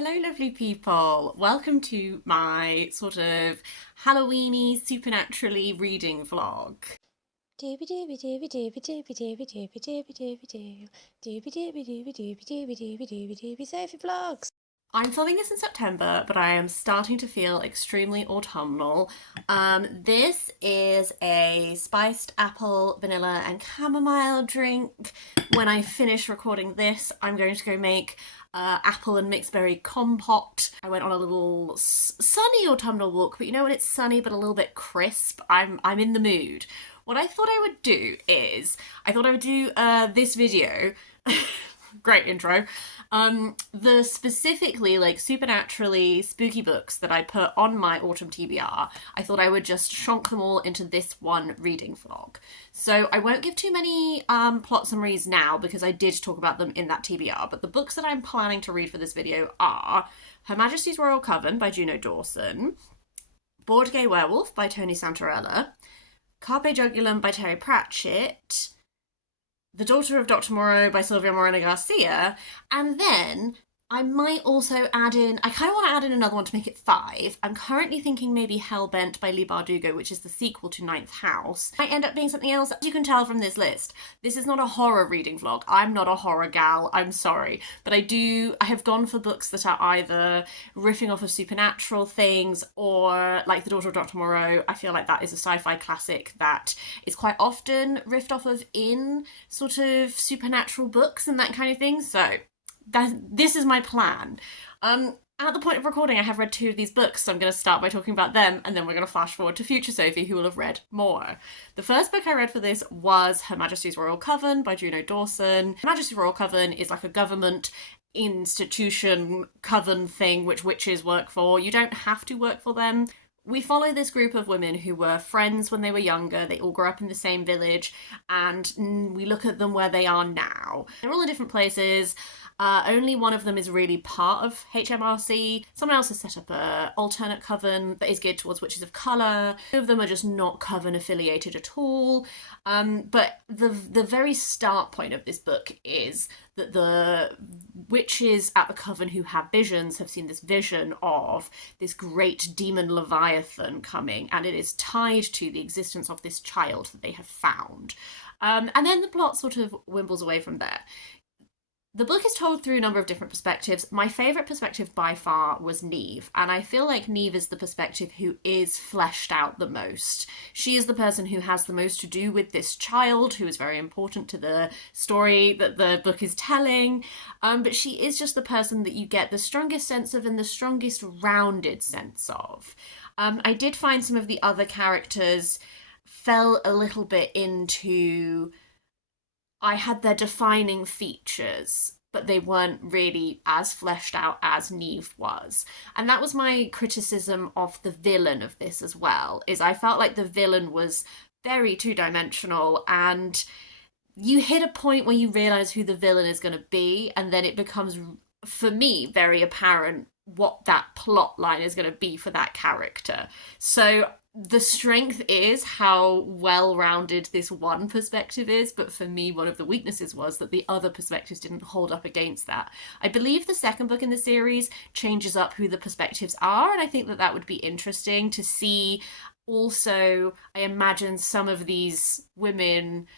Hello, lovely people. Welcome to my sort of Halloweeny, supernaturally reading vlog. Dooby dooby dooby dooby dooby dooby dooby dooby dooby doo. Dooby dooby dooby dooby dooby dooby dooby dooby Sophie Vlogs. I'm filming this in September, but I am starting to feel extremely autumnal. This is a spiced apple, vanilla, and chamomile drink. When I finish recording this, I'm going to go make apple and mixed berry compote. I went on a little sunny autumnal walk, but you know when it's sunny but a little bit crisp, I'm in the mood. What I thought I would do is, I thought I would do this video. Great intro. The specifically like supernaturally spooky books that I put on my autumn TBR, I thought I would just shonk them all into this one reading vlog. So I won't give too many plot summaries now because I did talk about them in that TBR, but the books that I'm planning to read for this video are Her Majesty's Royal Coven by Juno Dawson, Board Gay Werewolf by Tony Santorella, Carpe Jugulum by Terry Pratchett, The Daughter of Dr. Moreau by Silvia Moreno Garcia, and then I might also add in, I kind of want to add in another one to make it 5. I'm currently thinking maybe Hellbent by Lee Bardugo, which is the sequel to Ninth House. Might end up being something else. As you can tell from this list, this is not a horror reading vlog. I'm not a horror gal, I'm sorry. But I have gone for books that are either riffing off of supernatural things or like The Daughter of Dr. Moreau. I feel like that is a sci-fi classic that is quite often riffed off of in sort of supernatural books and that kind of thing. So this is my plan. At the point of recording, I have read 2 of these books, so I'm going to start by talking about them, and then we're going to flash forward to future Sophie, who will have read more. The first book I read for this was Her Majesty's Royal Coven by Juno Dawson. Her Majesty's Royal Coven is like a government institution coven thing which witches work for. You don't have to work for them. We follow this group of women who were friends when they were younger. They all grew up in the same village, and we look at them where they are now. They're all in different places. Only one of them is really part of HMRC. Someone else has set up an alternate coven that is geared towards witches of colour. 2 of them are just not coven affiliated at all. But the very start point of this book is that the witches at the coven who have visions have seen this vision of this great demon Leviathan coming, and it is tied to the existence of this child that they have found. And then the plot sort of wimbles away from there. The book is told through a number of different perspectives. My favourite perspective by far was Neve, and I feel like Neve is the perspective who is fleshed out the most. She is the person who has the most to do with this child, who is very important to the story that the book is telling, but she is just the person that you get the strongest sense of and the strongest rounded sense of. I did find some of the other characters fell a little bit into... I had their defining features, but they weren't really as fleshed out as Neve was. And that was my criticism of the villain of this as well, is I felt like the villain was very two-dimensional, and you hit a point where you realise who the villain is going to be, and then it becomes, for me, very apparent what that plot line is going to be for that character. So the strength is how well-rounded this one perspective is, but for me, one of the weaknesses was that the other perspectives didn't hold up against that. I believe the second book in the series changes up who the perspectives are, and I think that that would be interesting to see. Also, I imagine some of these women,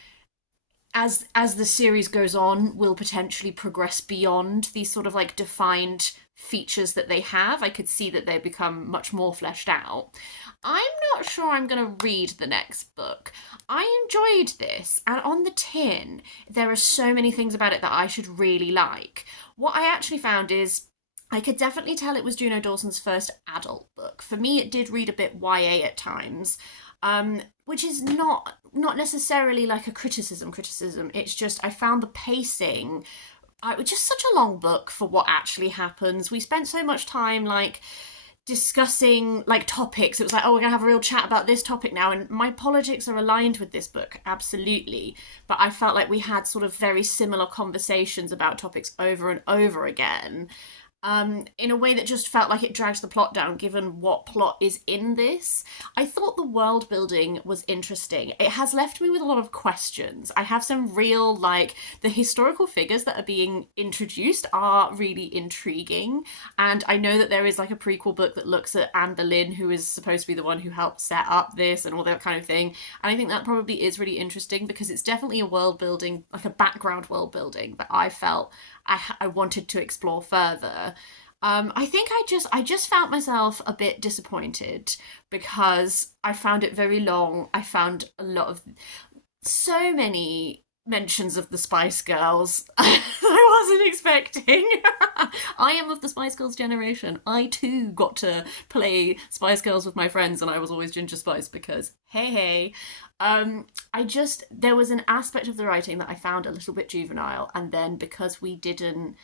as the series goes on, will potentially progress beyond these sort of like defined features that they have. I could see that they become much more fleshed out. I'm not sure I'm going to read the next book. I enjoyed this, and on the tin, there are so many things about it that I should really like. What I actually found is I could definitely tell it was Juno Dawson's first adult book. For me, it did read a bit YA at times, which is not necessarily like a criticism. It's just I found the pacing... It was just such a long book for what actually happens. We spent so much time like discussing like topics. It was like, oh, we're gonna have a real chat about this topic now, and my politics are aligned with this book, absolutely, but I felt like we had sort of very similar conversations about topics over and over again, in a way that just felt like it drags the plot down given what plot is in this. I thought the world building was interesting. It has left me with a lot of questions. I have some real, like, the historical figures that are being introduced are really intriguing. And I know that there is like a prequel book that looks at Anne Boleyn, who is supposed to be the one who helped set up this and all that kind of thing. And I think that probably is really interesting because it's definitely a world building, like a background world building that I felt I wanted to explore further. I think I just found myself a bit disappointed because I found it very long. I found a lot of so many mentions of the Spice Girls I wasn't expecting. I am of the Spice Girls generation. I too got to play Spice Girls with my friends and I was always Ginger Spice because hey. There was an aspect of the writing that I found a little bit juvenile, and then because we didn't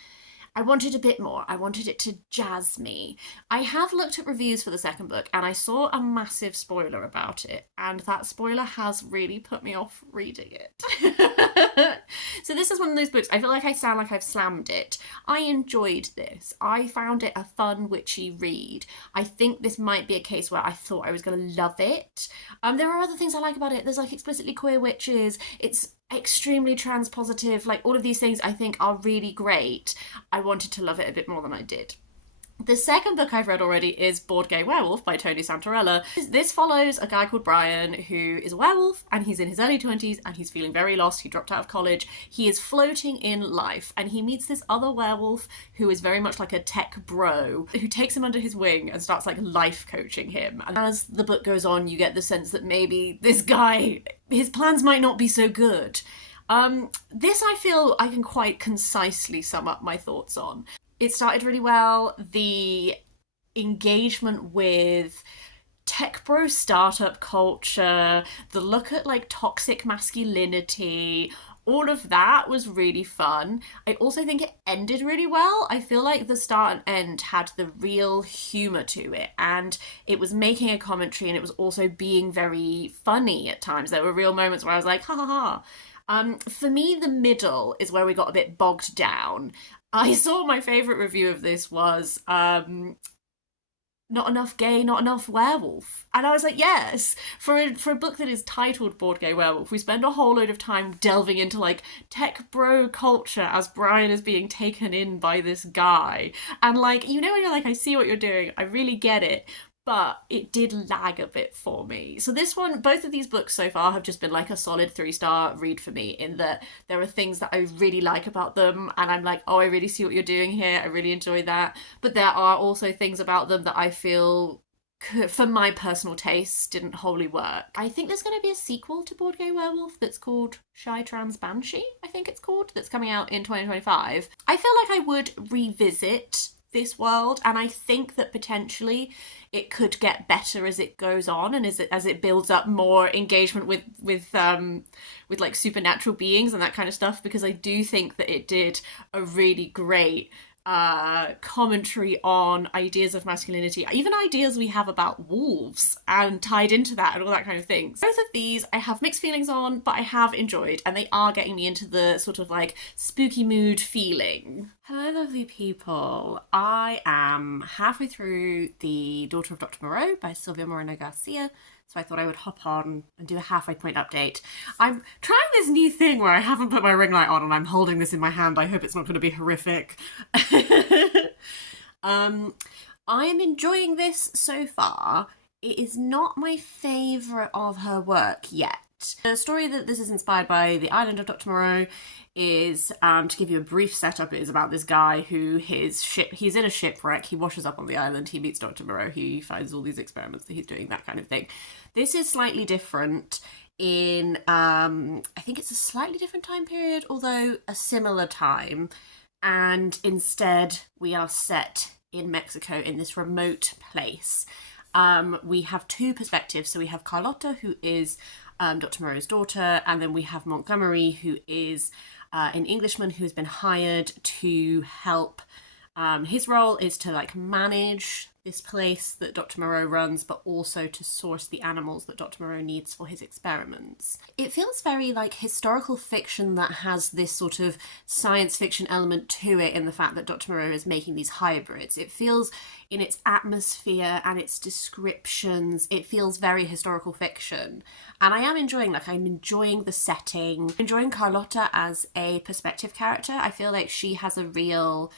I wanted a bit more. I wanted it to jazz me. I have looked at reviews for the second book and I saw a massive spoiler about it, and that spoiler has really put me off reading it. So this is one of those books, I feel like I sound like I've slammed it. I enjoyed this. I found it a fun, witchy read. I think this might be a case where I thought I was going to love it. There are other things I like about it. There's like explicitly queer witches. It's extremely transpositive. Like all of these things I think are really great. I wanted to love it a bit more than I did. The second book I've read already is Board Gay Werewolf by Tony Santorella. This follows a guy called Brian who is a werewolf and he's in his early 20s and he's feeling very lost. He dropped out of college. He is floating in life and he meets this other werewolf who is very much like a tech bro who takes him under his wing and starts like life coaching him. And as the book goes on, you get the sense that maybe this guy, his plans might not be so good. This I feel I can quite concisely sum up my thoughts on. It started really well. The engagement with tech bro startup culture, the look at like toxic masculinity, all of that was really fun. I also think it ended really well. I feel like the start and end had the real humour to it, and it was making a commentary and it was also being very funny at times. There were real moments where I was like, ha ha ha. For me, the middle is where we got a bit bogged down. I saw my favourite review of this was not enough gay, not enough werewolf. And I was like, yes, for a book that is titled Board Gay Werewolf, we spend a whole load of time delving into like tech bro culture as Brian is being taken in by this guy. And like, you know when you're like, I see what you're doing, I really get it. But it did lag a bit for me. So this one, both of these books so far have just been like a solid 3-star read for me, in that there are things that I really like about them and I'm like, oh, I really see what you're doing here. I really enjoy that. But there are also things about them that I feel, for my personal taste, didn't wholly work. I think there's going to be a sequel to Board Gay Werewolf that's called Shy Trans Banshee, I think it's called, that's coming out in 2025. I feel like I would revisit this world, and I think that potentially it could get better as it goes on and as it builds up more engagement with like supernatural beings and that kind of stuff, because I do think that it did a really great commentary on ideas of masculinity, even ideas we have about wolves, and tied into that and all that kind of thing. Both of these I have mixed feelings on, but I have enjoyed, and they are getting me into the sort of like spooky mood feeling. Hello lovely people, I am halfway through The Daughter of Dr. Moreau by Silvia Moreno Garcia, so I thought I would hop on and do a halfway point update. I'm trying this new thing where I haven't put my ring light on and I'm holding this in my hand. I hope it's not going to be horrific. I am enjoying this so far. It is not my favourite of her work yet. The story that this is inspired by, The Island of Dr. Moreau, is, to give you a brief setup, it is about this guy who he's in a shipwreck, he washes up on the island, he meets Dr. Moreau, he finds all these experiments that he's doing, that kind of thing. This is slightly different in, I think it's a slightly different time period, although a similar time, and instead we are set in Mexico in this remote place. We have two perspectives, so we have Carlotta, who is Dr. Moreau's daughter, and then we have Montgomery, who is an Englishman who has been hired to help His role is to like manage this place that Dr. Moreau runs, but also to source the animals that Dr. Moreau needs for his experiments. It feels very like historical fiction that has this sort of science fiction element to it, in the fact that Dr. Moreau is making these hybrids. It feels, in its atmosphere and its descriptions, it feels very historical fiction. And I am enjoying, like, I'm enjoying the setting, enjoying Carlotta as a perspective character. I feel like she has a real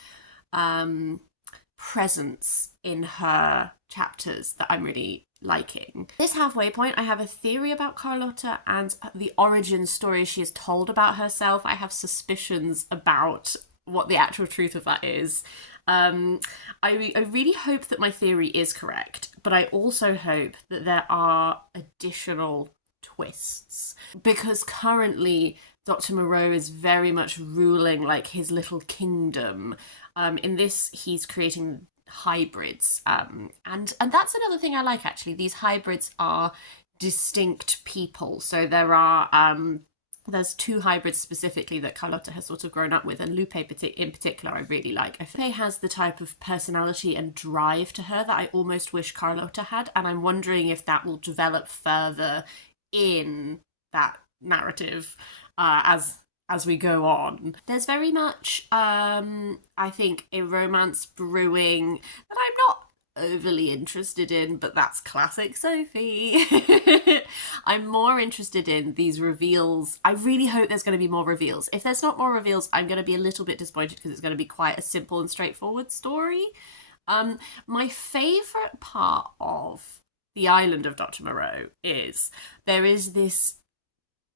presence in her chapters that I'm really liking. This halfway point, I have a theory about Carlotta and the origin story she has told about herself. I have suspicions about what the actual truth of that is. I really hope that my theory is correct, but I also hope that there are additional twists, because currently Dr. Moreau is very much ruling like his little kingdom. In this, he's creating hybrids, and that's another thing I like, actually. These hybrids are distinct people. So there's 2 hybrids specifically that Carlotta has sort of grown up with, and Lupe in particular I really like. Lupe has the type of personality and drive to her that I almost wish Carlotta had, and I'm wondering if that will develop further in that narrative as we go on. There's very much, I think, a romance brewing that I'm not overly interested in, but that's classic Sophie. I'm more interested in these reveals. I really hope there's going to be more reveals. If there's not more reveals, I'm going to be a little bit disappointed, because it's going to be quite a simple and straightforward story. My favourite part of the island of Dr. Moreau is there is this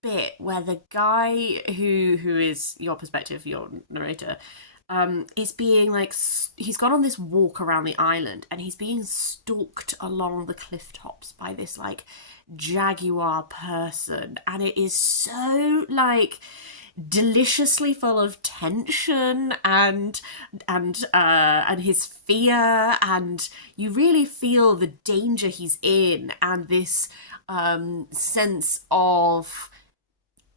bit where the guy who is your perspective, your narrator, is being like, he's gone on this walk around the island and he's being stalked along the cliff tops by this like jaguar person, and it is so like deliciously full of tension and his fear, and you really feel the danger he's in, and this sense of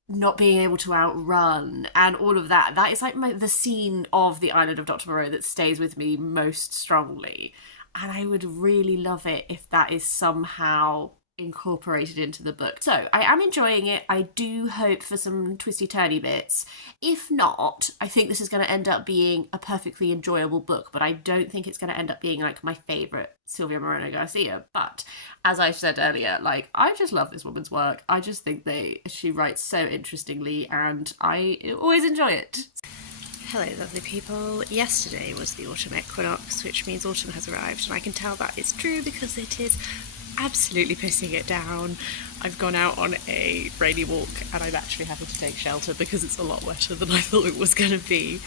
not being able to outrun and all of that. That is like the scene of the island of Dr. Moreau that stays with me most strongly, and I would really love it if that is somehow incorporated into the book. So I am enjoying it. I do hope for some twisty turny bits. If not, I think this is going to end up being a perfectly enjoyable book, but I don't think it's going to end up being like my favourite Silvia Moreno Garcia. But as I said earlier, like, I just love this woman's work. I just think she writes so interestingly, and I always enjoy it. Hello lovely people. Yesterday was the autumn equinox, which means autumn has arrived, and I can tell that it's true because it is absolutely pissing it down. I've gone out on a rainy walk and I'm actually having to take shelter because it's a lot wetter than I thought it was going to be.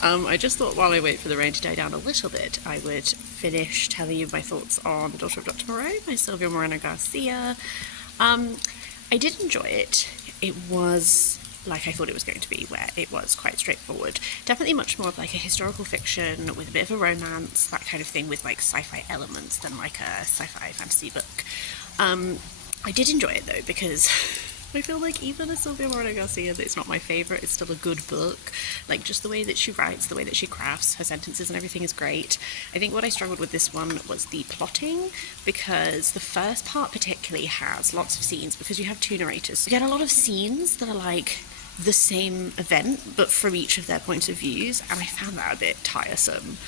I just thought while I wait for the rain to die down a little bit, I would finish telling you my thoughts on The Daughter of Dr. Moreau by Silvia Moreno Garcia. I did enjoy it. It was like I thought it was going to be, where it was quite straightforward. Definitely much more of like a historical fiction with a bit of a romance, that kind of thing, with like sci-fi elements than like a sci-fi fantasy book. I did enjoy it though, because I feel like even a Silvia Moreno Garcia that's not my favourite, it's still a good book. Like, just the way that she writes, the way that she crafts her sentences and everything is great. I think what I struggled with this one was the plotting, because the first part particularly has lots of scenes, because you have 2 narrators. You get a lot of scenes that are like the same event but from each of their points of views, and I found that a bit tiresome.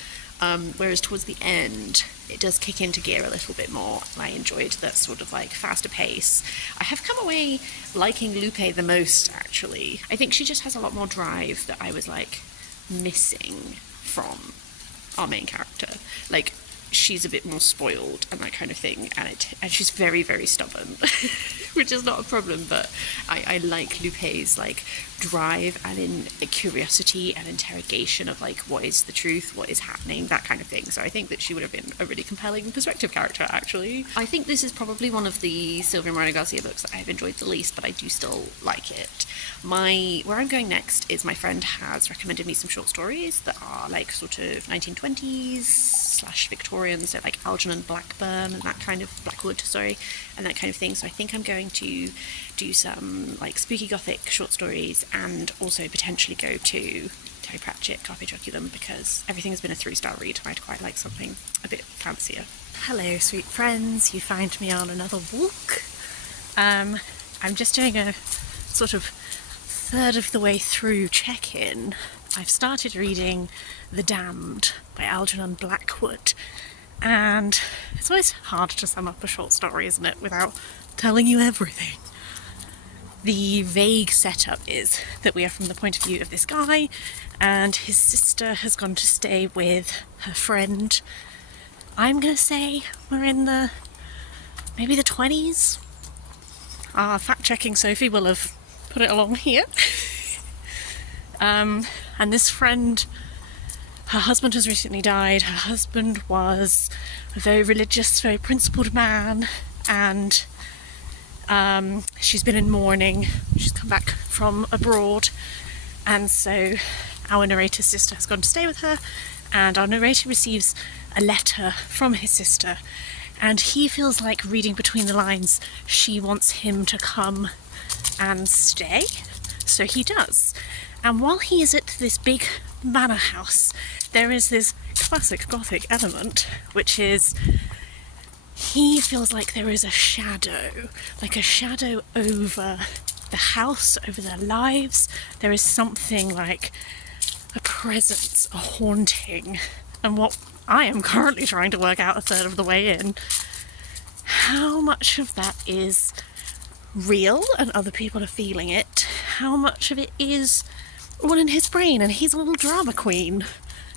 Whereas towards the end it does kick into gear a little bit more, and I enjoyed that sort of like faster pace. I have come away liking Lupe the most, actually. I think she just has a lot more drive that I was like missing from our main character. Like, she's a bit more spoiled and that kind of thing, and she's very, very stubborn, which is not a problem, but I like Lupe's like drive and in curiosity and interrogation of like, what is the truth, what is happening, that kind of thing. So I think that she would have been a really compelling perspective character, actually. I think this is probably one of the Silvia Moreno Garcia books that I have enjoyed the least, but I do still like it. Where I'm going next is my friend has recommended me some short stories that are like sort of 1920s/Victorian, so like Algernon, Blackburn, and that kind of Blackwood, and that kind of thing. So I think I'm going to do some like spooky gothic short stories, and also potentially go to Terry Pratchett, Carpe Jugulum, because everything has been a 3-star read and I'd quite like something a bit fancier. Hello sweet friends, you find me on another walk. I'm just doing a sort of third of the way through check-in. I've started reading The Damned by Algernon Blackwood, and it's always hard to sum up a short story, isn't it, without telling you everything. The vague setup is that we are from the point of view of this guy, and his sister has gone to stay with her friend. I'm gonna say we're in maybe the 20s. Fact-checking Sophie will have put it along here. And this friend, her husband has recently died. Her husband was a very religious, very principled man, and she's been in mourning. She's come back from abroad, and so our narrator's sister has gone to stay with her, and our narrator receives a letter from his sister, and he feels like, reading between the lines, she wants him to come and stay, so he does. And while he is at this big manor house, there is this classic Gothic element, which is he feels like there is a shadow over the house, over their lives. There is something like a presence, a haunting. And what I am currently trying to work out a third of the way in, how much of that is real and other people are feeling it, how much of it is all in his brain and he's a little drama queen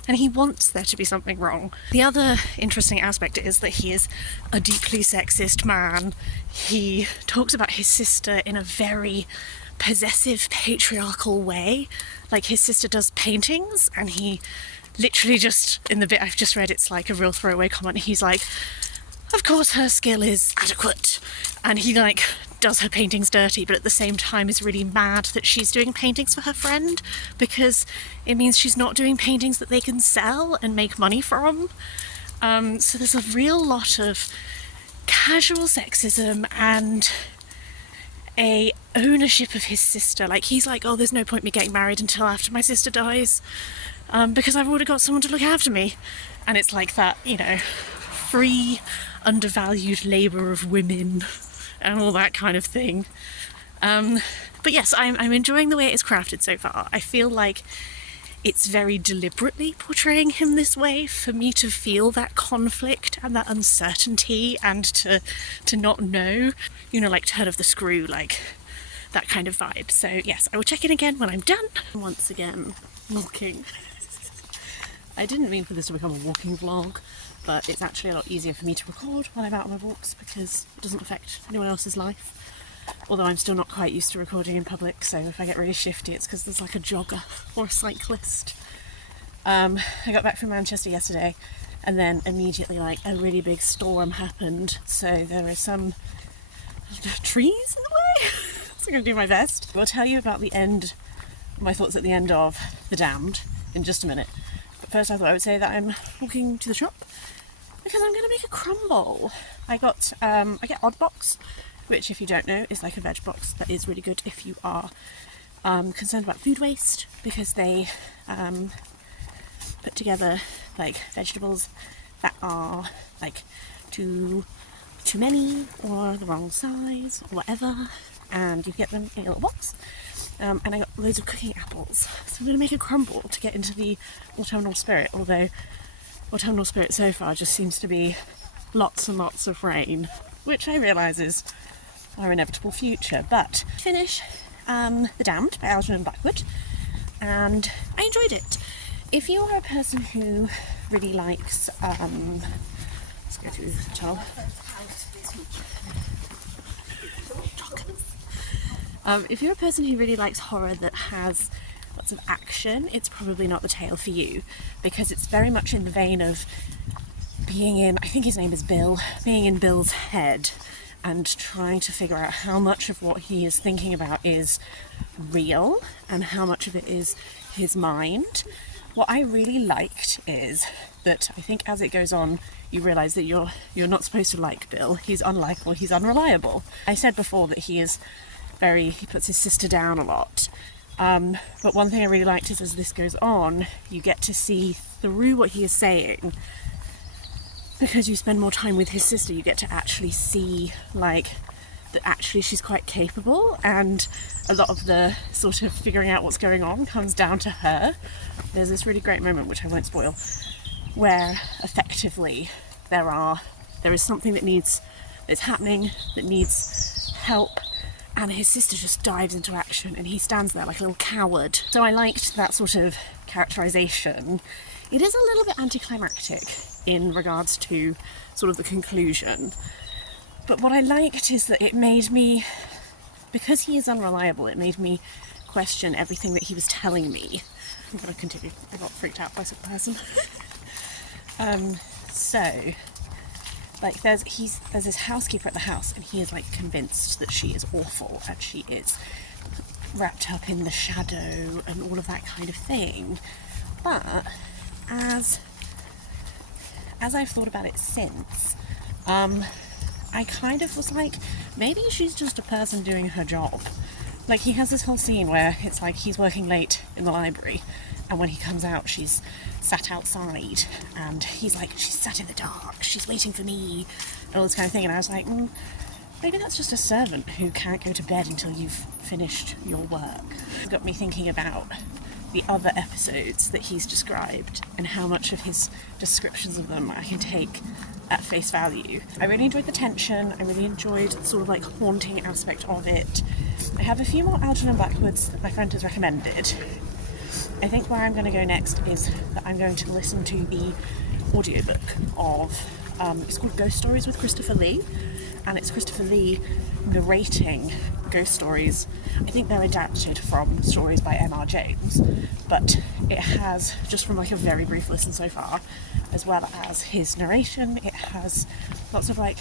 and he wants there to be something wrong. The other interesting aspect is that he is a deeply sexist man. He talks about his sister in a very possessive, patriarchal way. Like, his sister does paintings and he literally just, in the bit I've just read, it's like a real throwaway comment, he's like, of course her skill is adequate, and he like does her paintings dirty, but at the same time is really mad that she's doing paintings for her friend because it means she's not doing paintings that they can sell and make money from. So there's a real lot of casual sexism and a ownership of his sister. Like, he's like, oh, there's no point me getting married until after my sister dies, because I've already got someone to look after me. And it's like that, you know, free, undervalued labour of women and all that kind of thing. But yes, I'm enjoying the way it's crafted so far. I feel like it's very deliberately portraying him this way for me to feel that conflict and that uncertainty and to not know, you know, like Turn of the Screw, like that kind of vibe. So yes, I will check in again when I'm done. Once again, walking. I didn't mean for this to become a walking vlog, but it's actually a lot easier for me to record when I'm out on my walks because it doesn't affect anyone else's life. Although I'm still not quite used to recording in public, so if I get really shifty it's because there's like a jogger or a cyclist. I got back from Manchester yesterday and then immediately like a really big storm happened, so there are some trees in the way. So I'm going to do my best. I'll tell you about the end, my thoughts at the end of The Damned in just a minute. But first I thought I would say that I'm walking to the shop because I'm going to make a crumble. I get Oddbox, which, if you don't know, is like a veg box that is really good if you are concerned about food waste, because they put together like vegetables that are like too many or the wrong size or whatever, and you get them in a little box. And I got loads of cooking apples, so I'm going to make a crumble to get into the autumnal spirit, although autumnal spirit so far just seems to be lots and lots of rain, which I realise is our inevitable future. But finish The Damned by Algernon Blackwood, and I enjoyed it. If you are a person who really likes let's go through the tunnel. If you're a person who really likes horror that has lots of action, it's probably not the tale for you, because it's very much in the vein of being in, I think his name is Bill, being in Bill's head and trying to figure out how much of what he is thinking about is real and how much of it is his mind. What I really liked is that I think as it goes on you realise that you're not supposed to like Bill. He's unlikable, he's unreliable. I said before that he puts his sister down a lot, But one thing I really liked is as this goes on, you get to see through what he is saying. Because you spend more time with his sister, you get to actually see, like, that actually she's quite capable, and a lot of the sort of figuring out what's going on comes down to her. There's this really great moment, which I won't spoil, where effectively there is something that's happening that needs help, and his sister just dives into action and he stands there like a little coward. So I liked that sort of characterization. It is a little bit anticlimactic in regards to sort of the conclusion, but what I liked is that it made me, because he is unreliable, it made me question everything that he was telling me. I'm going to continue. I got freaked out by some person. So like there's this housekeeper at the house, and he is like convinced that she is awful and she is wrapped up in the shadow and all of that kind of thing. But as I've thought about it since, I kind of was like, maybe she's just a person doing her job. Like, he has this whole scene where it's like he's working late in the library, and when he comes out she's sat outside, and he's like, she's sat in the dark, she's waiting for me, and all this kind of thing. And I was like, maybe that's just a servant who can't go to bed until you've finished your work. It got me thinking about the other episodes that he's described and how much of his descriptions of them I can take at face value. I really enjoyed the tension, I really enjoyed the sort of like haunting aspect of it. I have a few more Algernon Blackwoods that my friend has recommended. I think where I'm going to go next is that I'm going to listen to the audiobook of, it's called Ghost Stories with Christopher Lee, and it's Christopher Lee narrating ghost stories. I think they're adapted from stories by M.R. James, but it has, just from like a very brief listen so far, as well as his narration, it has lots of like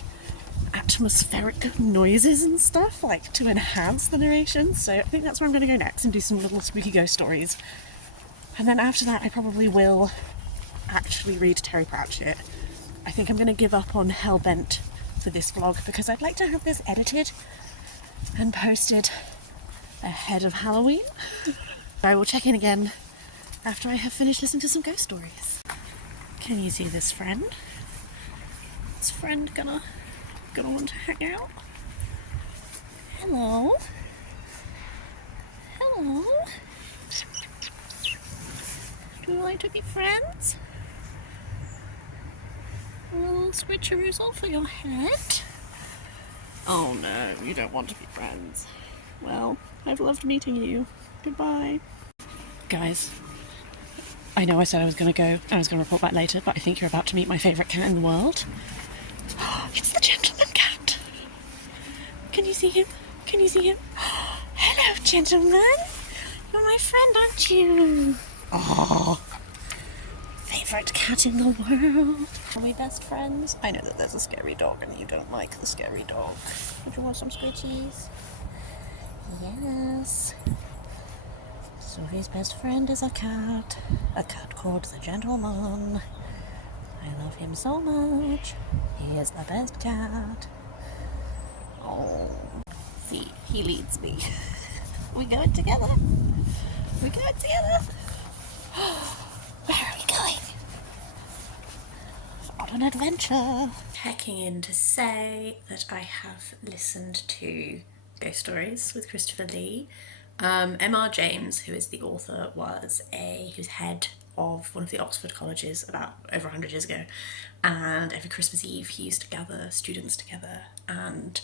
atmospheric noises and stuff, like to enhance the narration. So I think that's where I'm going to go next and do some little spooky ghost stories. And then after that I probably will actually read Terry Pratchett. I think I'm going to give up on Hellbent for this vlog because I'd like to have this edited and posted ahead of Halloween. I will check in again after I have finished listening to some ghost stories. Can you see this friend? This friend gonna want to hang out? Hello? Hello? Do you like to be friends? A little switcheroozle for your head? Oh no, you don't want to be friends. Well, I've loved meeting you. Goodbye. Guys, I know I said I was going to go and I was going to report back later, but I think you're about to meet my favourite cat in the world. It's the gentleman cat. Can you see him? Can you see him? Hello, gentleman. You're my friend, aren't you? Oh, favourite cat in the world. Are we best friends? I know that there's a scary dog and you don't like the scary dog. Would you want some squishies? Yes. Sophie's best friend is a cat called the Gentleman. I love him so much. He is the best cat. Oh, see, he leads me. We going together? We going together? Where are we going? On an adventure. Checking in to say that I have listened to Ghost Stories with Christopher Lee. M.R. James, who is the author, was head of one of the Oxford colleges about over 100 years ago, and every Christmas Eve he used to gather students together and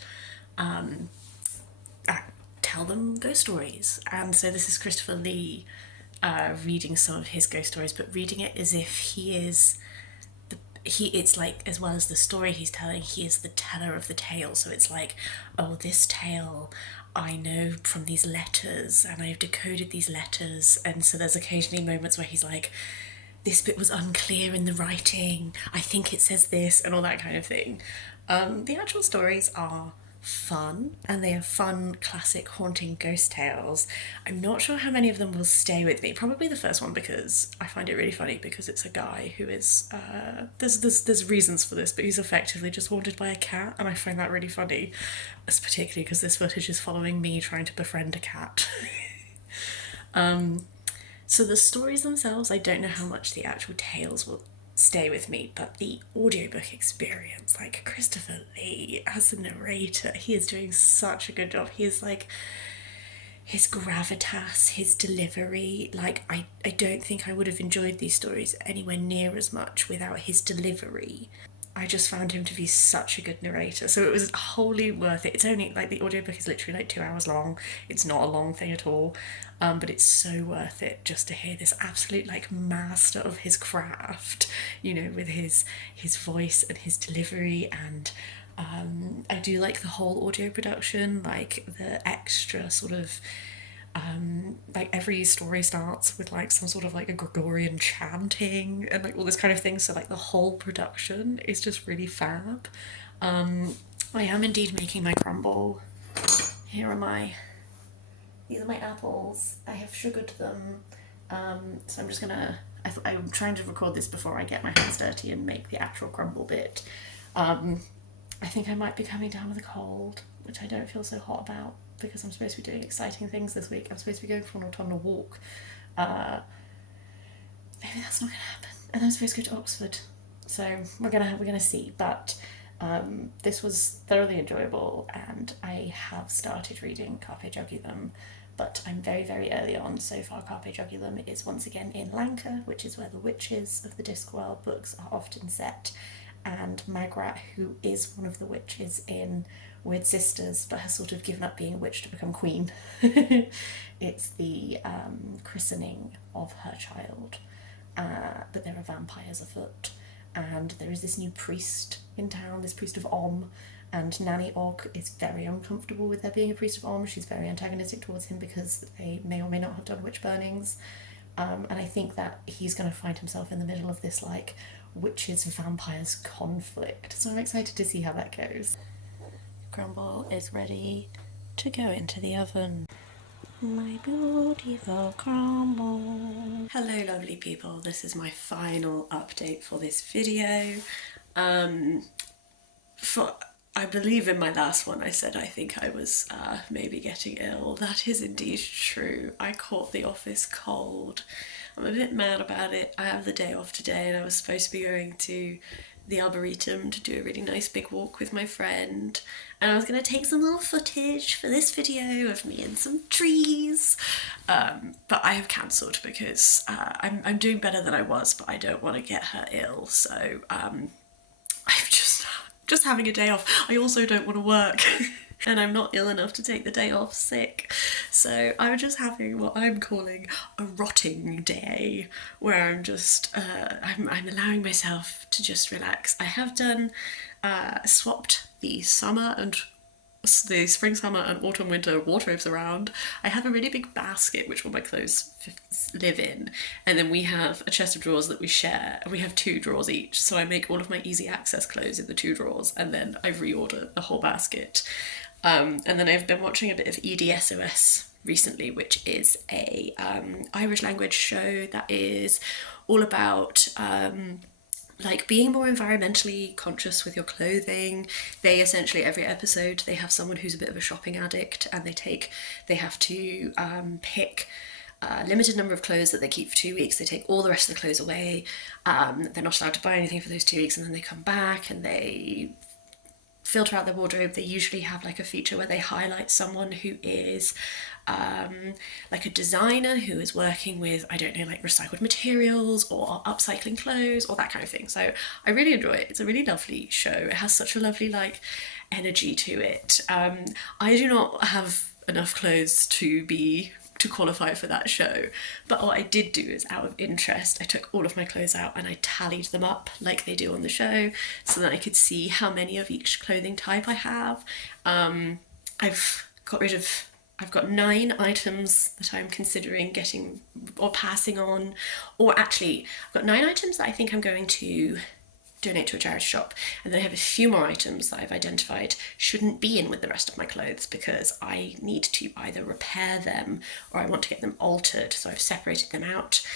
tell them ghost stories. And so this is Christopher Lee reading some of his ghost stories, but reading it as if it's like, as well as the story he's telling, he is the teller of the tale. So it's like, oh, this tale I know from these letters and I've decoded these letters. And so there's occasionally moments where he's like, this bit was unclear in the writing, I think it says this, and all that kind of thing. The actual stories are fun, and they are fun, classic haunting ghost tales. I'm not sure how many of them will stay with me. Probably the first one, because I find it really funny, because it's a guy who is, there's reasons for this, but he's effectively just haunted by a cat, and I find that really funny, particularly because this footage is following me trying to befriend a cat. So the stories themselves, I don't know how much the actual tales will stay with me, but the audiobook experience, like Christopher Lee as a narrator, he is doing such a good job. He is like, his gravitas, his delivery, like I don't think I would have enjoyed these stories anywhere near as much without his delivery. I just found him to be such a good narrator, so it was wholly worth it. It's only like, the audiobook is literally like 2 hours long. It's not a long thing at all, but it's so worth it just to hear this absolute like master of his craft, you know, with his voice and his delivery. And I do like the whole audio production, like the extra sort of like every story starts with like some sort of like a Gregorian chanting and like all this kind of thing, so like the whole production is just really fab. I am indeed making my crumble. Here are these are my apples. I have sugared them, so I'm just gonna, I'm trying to record this before I get my hands dirty and make the actual crumble bit. I think I might be coming down with a cold, which I don't feel so hot about, because I'm supposed to be doing exciting things this week. I'm supposed to be going for an autumnal walk. Maybe that's not gonna happen. And I'm supposed to go to Oxford. So we're gonna see. But this was thoroughly enjoyable, and I have started reading Carpe Jugulum, but I'm very, very early on. So far, Carpe Jugulum is once again in Lanka, which is where the witches of the Discworld books are often set. And Magrat, who is one of the witches in Weird Sisters, but has sort of given up being a witch to become queen. It's the christening of her child, but there are vampires afoot, and there is this new priest in town, this priest of Om, and Nanny Og is very uncomfortable with there being a priest of Om. She's very antagonistic towards him because they may or may not have done witch burnings, and I think that he's going to find himself in the middle of this like witches vampires conflict, so I'm excited to see how that goes. Crumble is ready to go into the oven. My beautiful crumble. Hello lovely people, this is my final update for this video. I believe in my last one I said I think I was maybe getting ill. That is indeed true. I caught the office cold. I'm a bit mad about it. I have the day off today and I was supposed to be going to the Arboretum to do a really nice big walk with my friend, and I was going to take some little footage for this video of me and some trees, but I have cancelled because I'm doing better than I was, but I don't want to get her ill, so I'm just having a day off. I also don't want to work. And I'm not ill enough to take the day off sick. So I'm just having what I'm calling a rotting day, where I'm just, I'm allowing myself to just relax. I have done, swapped the spring, summer and autumn, winter wardrobes around. I have a really big basket which all my clothes live in, and then we have a chest of drawers that we share. We have 2 drawers each, so I make all of my easy access clothes in the 2 drawers, and then I reorder the whole basket. And then I've been watching a bit of EDSOS recently, which is a Irish language show that is all about like being more environmentally conscious with your clothing. They essentially, every episode, they have someone who's a bit of a shopping addict, and they have to pick a limited number of clothes that they keep for 2 weeks. They take all the rest of the clothes away. They're not allowed to buy anything for those 2 weeks, and then they come back and they filter out their wardrobe. They usually have like a feature where they highlight someone who is like a designer who is working with, I don't know, like recycled materials or upcycling clothes or that kind of thing. So I really enjoy it. It's a really lovely show. It has such a lovely like energy to it. I do not have enough clothes to qualify for that show, but what I did do is, out of interest, I took all of my clothes out and I tallied them up like they do on the show, so that I could see how many of each clothing type I have. I've got 9 items that I'm considering getting or passing on, or actually I've got 9 items that I think I'm going to donate to a charity shop, and then I have a few more items that I've identified shouldn't be in with the rest of my clothes because I need to either repair them or I want to get them altered, so I've separated them out.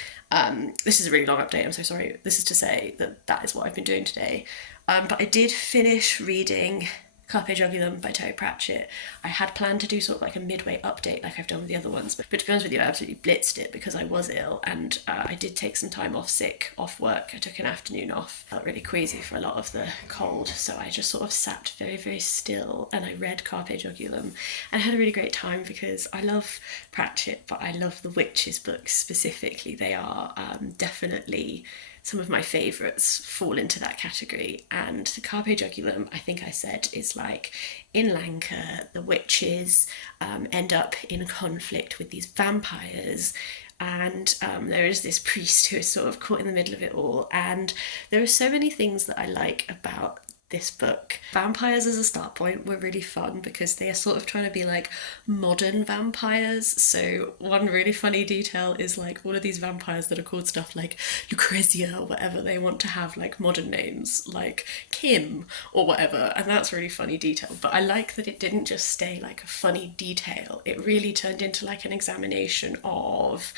This is a really long update, I'm so sorry. This is to say that is what I've been doing today, but I did finish reading Carpe Jugulum by Terry Pratchett. I had planned to do sort of like a midway update like I've done with the other ones, but to be honest with you, I absolutely blitzed it because I was ill, and I did take some time off sick, off work. I took an afternoon off. Felt really queasy for a lot of the cold, so I just sort of sat very, very still and I read Carpe Jugulum, and I had a really great time because I love Pratchett, but I love the witches books specifically. They are definitely some of my favourites fall into that category. And the Carpe Jugulum, I think I said, is like in Lanka, the witches end up in conflict with these vampires, and there is this priest who is sort of caught in the middle of it all. And there are so many things that I like about this book. Vampires as a start point were really fun because they are sort of trying to be like modern vampires. So one really funny detail is like all of these vampires that are called stuff like Lucrezia or whatever, they want to have like modern names like Kim or whatever, and that's a really funny detail. But I like that it didn't just stay like a funny detail, it really turned into like an examination of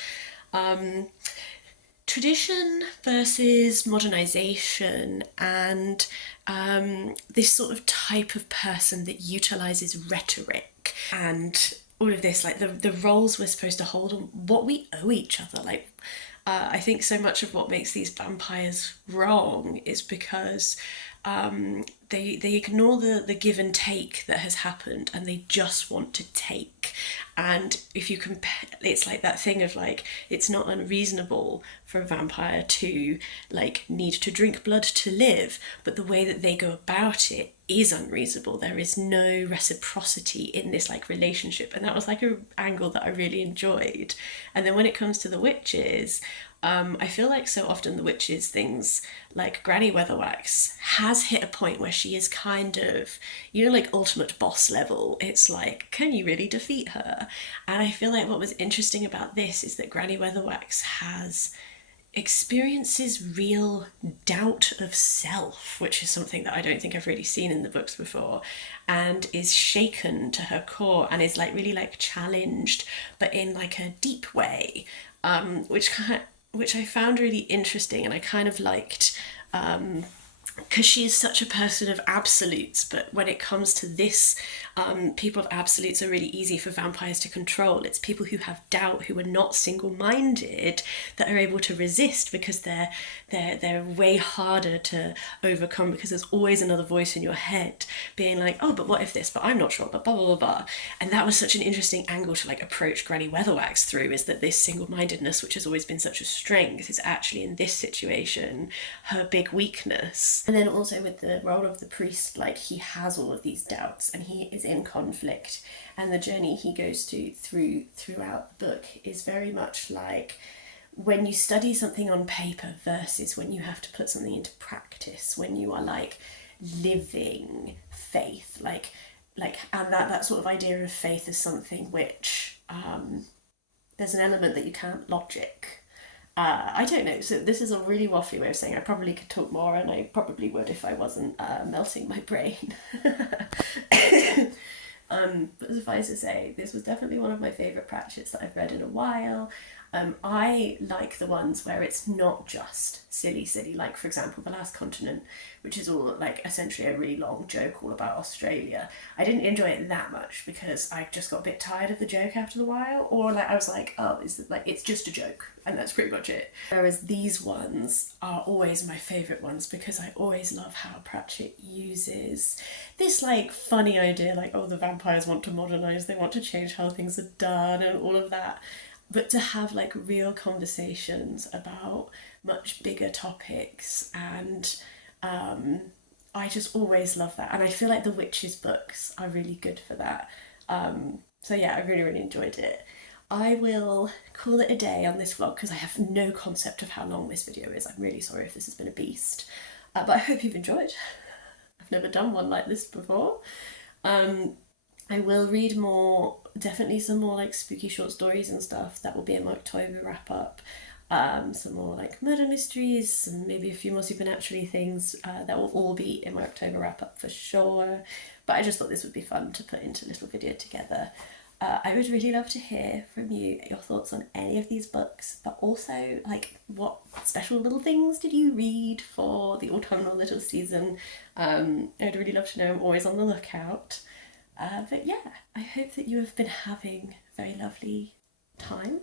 tradition versus modernization, and this sort of type of person that utilizes rhetoric and all of this, like the roles we're supposed to hold and what we owe each other. Like I think so much of what makes these vampires wrong is because they ignore the give and take that has happened, and they just want to take. And if you compare, it's like that thing of like, it's not unreasonable for a vampire to like need to drink blood to live, but the way that they go about it is unreasonable. There is no reciprocity in this like relationship, and that was like an angle that I really enjoyed. And then when it comes to the witches, I feel like so often the witches things, like Granny Weatherwax has hit a point where she is kind of, you know, like ultimate boss level. It's like, can you really defeat her? And I feel like what was interesting about this is that Granny Weatherwax experiences real doubt of self, which is something that I don't think I've really seen in the books before, and is shaken to her core and is like really like challenged, but in like a deep way, which I found really interesting, and I kind of liked, because she is such a person of absolutes. But when it comes to this, people of absolutes are really easy for vampires to control. It's people who have doubt, who are not single-minded, that are able to resist, because they're way harder to overcome, because there's always another voice in your head being like, oh, but what if this, but I'm not sure, but blah blah blah blah. And that was such an interesting angle to like approach Granny Weatherwax through, is that this single-mindedness, which has always been such a strength, is actually in this situation her big weakness. And then also with the role of the priest, like he has all of these doubts and he is in conflict, and the journey he goes throughout the book is very much like when you study something on paper versus when you have to put something into practice, when you are like living faith, and that sort of idea of faith is something which there's an element that you can't logic. I don't know, so this is a really waffly way of saying I probably could talk more, and I probably would if I wasn't melting my brain. But suffice to say, this was definitely one of my favourite Pratchetts that I've read in a while. I like the ones where it's not just silly, like for example, The Last Continent, which is all like essentially a really long joke all about Australia. I didn't enjoy it that much because I just got a bit tired of the joke after a while, or like I was like, oh, it's just a joke, and that's pretty much it. Whereas these ones are always my favourite ones, because I always love how Pratchett uses this like funny idea, like, oh, the vampires want to modernise, they want to change how things are done and all of that, but to have like real conversations about much bigger topics. And I just always love that, and I feel like the witches books are really good for that. So yeah, I really enjoyed it. I will call it a day on this vlog because I have no concept of how long this video is. I'm really sorry if this has been a beast, but I hope you've enjoyed. I've never done one like this before. I will read more, definitely some more like spooky short stories and stuff. That will be in my October wrap up. Some more like murder mysteries, and maybe a few more supernatural things. That will all be in my October wrap up for sure. But I just thought this would be fun to put into a little video together. I would really love to hear from you your thoughts on any of these books, but also like what special little things did you read for the autumnal little season? I'd really love to know. I'm always on the lookout. But yeah, I hope that you have been having a very lovely time.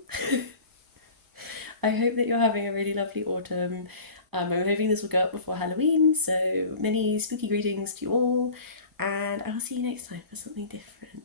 I hope that you're having a really lovely autumn. I'm hoping this will go up before Halloween, so many spooky greetings to you all, and I will see you next time for something different.